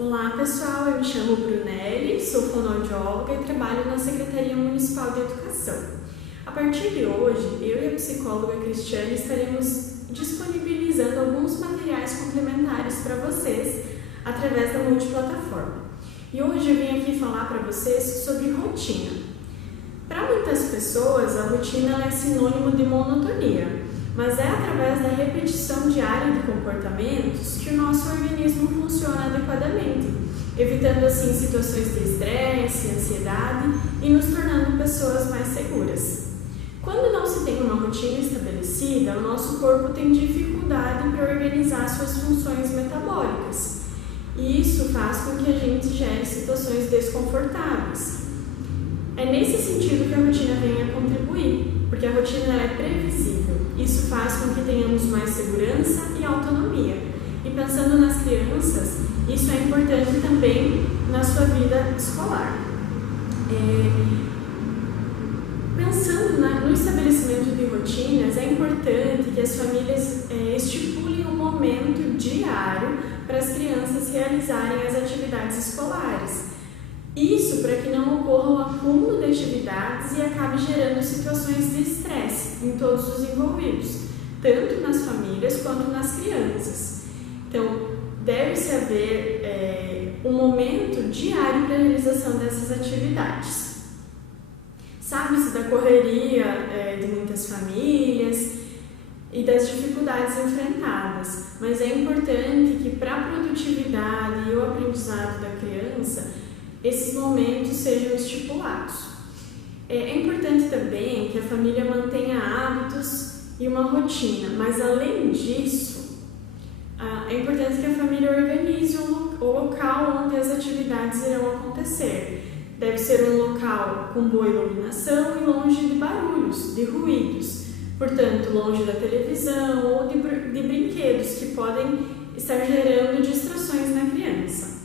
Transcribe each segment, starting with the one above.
Olá pessoal, eu me chamo Brunelli, sou fonoaudióloga e trabalho na Secretaria Municipal de Educação. A partir de hoje, eu e a psicóloga Cristiane estaremos disponibilizando alguns materiais complementares para vocês através da multiplataforma. E hoje eu vim aqui falar para vocês sobre rotina. Para muitas pessoas, a rotina é sinônimo de monotonia, mas é através da repetição diária de comportamentos que o nosso organismo funciona adequadamente, evitando assim situações de estresse, ansiedade e nos tornando pessoas mais seguras. Quando não se tem uma rotina estabelecida, o nosso corpo tem dificuldade para organizar suas funções metabólicas, e isso faz com que a gente gere situações desconfortáveis. É nesse sentido que a rotina vem a contribuir, porque a rotina é previsível. Isso faz com que tenhamos mais segurança e autonomia. E pensando nas crianças, isso é importante também na sua vida escolar. Pensando no estabelecimento de rotinas, é importante que as famílias estipulem um momento diário para as crianças realizarem as atividades escolares. Isso para que não ocorra o acúmulo de atividades e acabe gerando situações de estresse em todos os envolvidos, tanto nas famílias quanto nas crianças. Então, deve-se haver um momento diário para a realização dessas atividades. Sabe-se da correria de muitas famílias e das dificuldades enfrentadas, mas é importante que para a produtividade e o aprendizado da criança, esses momentos sejam estipulados. É importante também que a família mantenha hábitos e uma rotina, mas além disso, é importante que a família organize o local onde as atividades irão acontecer. Deve ser um local com boa iluminação e longe de barulhos, de ruídos, portanto, longe da televisão ou de brinquedos que podem estar gerando distrações na criança.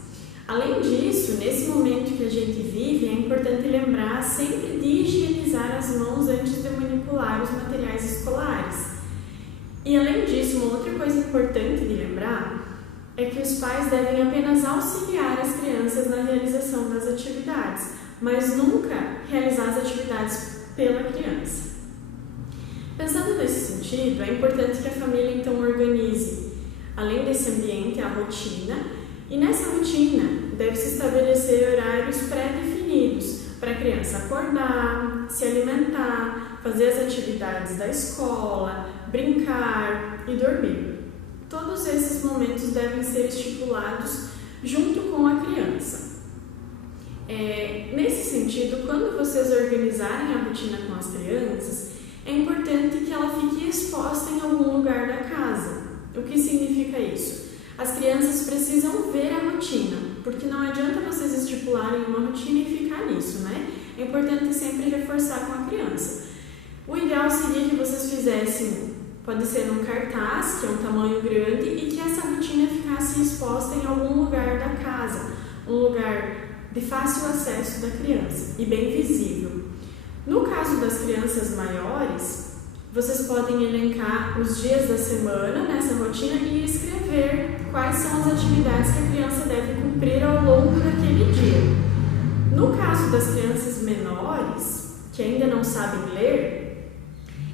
Além disso, nesse momento que a gente vive, é importante lembrar sempre de higienizar as mãos antes de manipular os materiais escolares. E além disso, uma outra coisa importante de lembrar é que os pais devem apenas auxiliar as crianças na realização das atividades, mas nunca realizar as atividades pela criança. Pensando nesse sentido, é importante que a família então organize, além desse ambiente, a rotina. E nessa rotina, deve-se estabelecer horários pré-definidos para a criança acordar, se alimentar, fazer as atividades da escola, brincar e dormir. Todos esses momentos devem ser estipulados junto com a criança. Nesse sentido, quando vocês organizarem a rotina com as crianças, é importante que ela fique exposta em algum lugar da casa. O que significa isso? As crianças precisam ver a rotina, porque não adianta vocês estipularem uma rotina e ficar nisso, né? É importante sempre reforçar com a criança. O ideal seria que vocês fizessem, pode ser num cartaz, que é um tamanho grande, e que essa rotina ficasse exposta em algum lugar da casa, um lugar de fácil acesso da criança e bem visível. No caso das crianças maiores, vocês podem elencar os dias da semana nessa rotina e escrever quais são as atividades que a criança deve cumprir ao longo daquele dia. No caso das crianças menores, que ainda não sabem ler,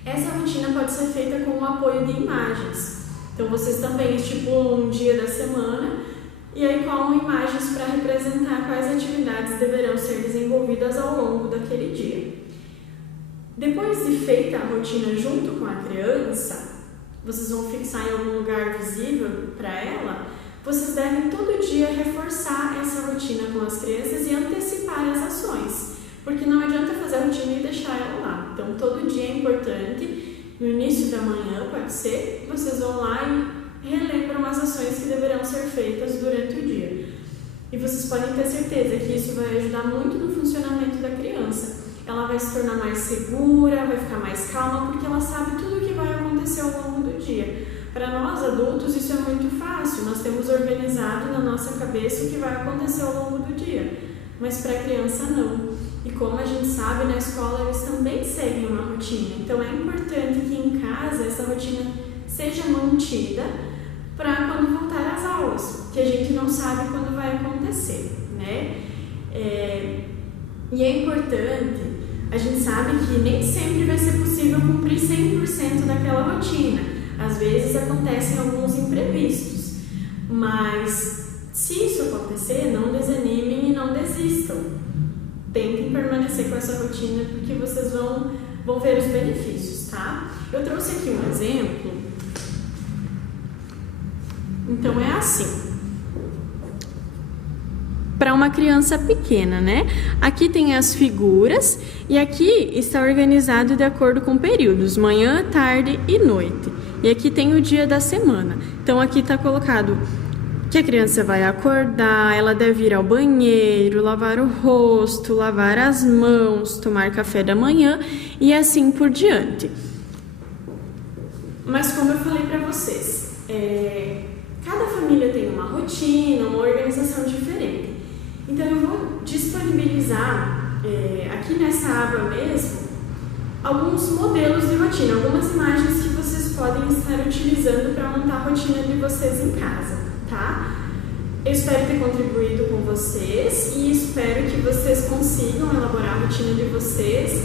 essa rotina pode ser feita com o apoio de imagens. Então, vocês também estipulam um dia da semana e aí colam imagens para representar quais atividades deverão ser desenvolvidas ao longo daquele dia. Depois de feita a rotina junto com a criança, vocês vão fixar em algum lugar visível para ela, vocês devem todo dia reforçar essa rotina com as crianças e antecipar as ações, porque não adianta fazer a rotina e deixar ela lá. Então, todo dia é importante, no início da manhã, pode ser, vocês vão lá e relembram as ações que deverão ser feitas durante o dia. E vocês podem ter certeza que isso vai ajudar muito no funcionamento da criança. Ela vai se tornar mais segura, vai ficar mais calma, porque ela sabe tudo o que vai acontecer ao longo do dia. Para nós, adultos, isso é muito fácil, nós temos organizado na nossa cabeça o que vai acontecer ao longo do dia, mas para a criança não. E como a gente sabe, na escola eles também seguem uma rotina, então é importante que em casa essa rotina seja mantida para quando voltar às aulas, que a gente não sabe quando vai acontecer. E é importante, a gente sabe que nem sempre vai ser possível cumprir 100% daquela rotina. Às vezes acontecem alguns imprevistos, mas se isso acontecer, não desanimem e não desistam. Tentem permanecer com essa rotina porque vocês vão ver os benefícios, tá? Eu trouxe aqui um exemplo. Então é assim. Para uma criança pequena, né? Aqui tem as figuras e aqui está organizado de acordo com períodos, manhã, tarde e noite. E aqui tem o dia da semana. Então aqui está colocado que a criança vai acordar, ela deve ir ao banheiro, lavar o rosto, lavar as mãos, tomar café da manhã e assim por diante. Mas como eu falei para vocês, cada família tem uma rotina, uma organização diferente. Então eu vou disponibilizar aqui nessa aba mesmo alguns modelos de rotina, algumas imagens que vocês podem estar utilizando para montar a rotina de vocês em casa, tá? Eu espero ter contribuído com vocês e espero que vocês consigam elaborar a rotina de vocês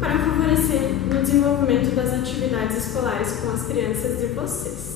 para favorecer no desenvolvimento das atividades escolares com as crianças de vocês.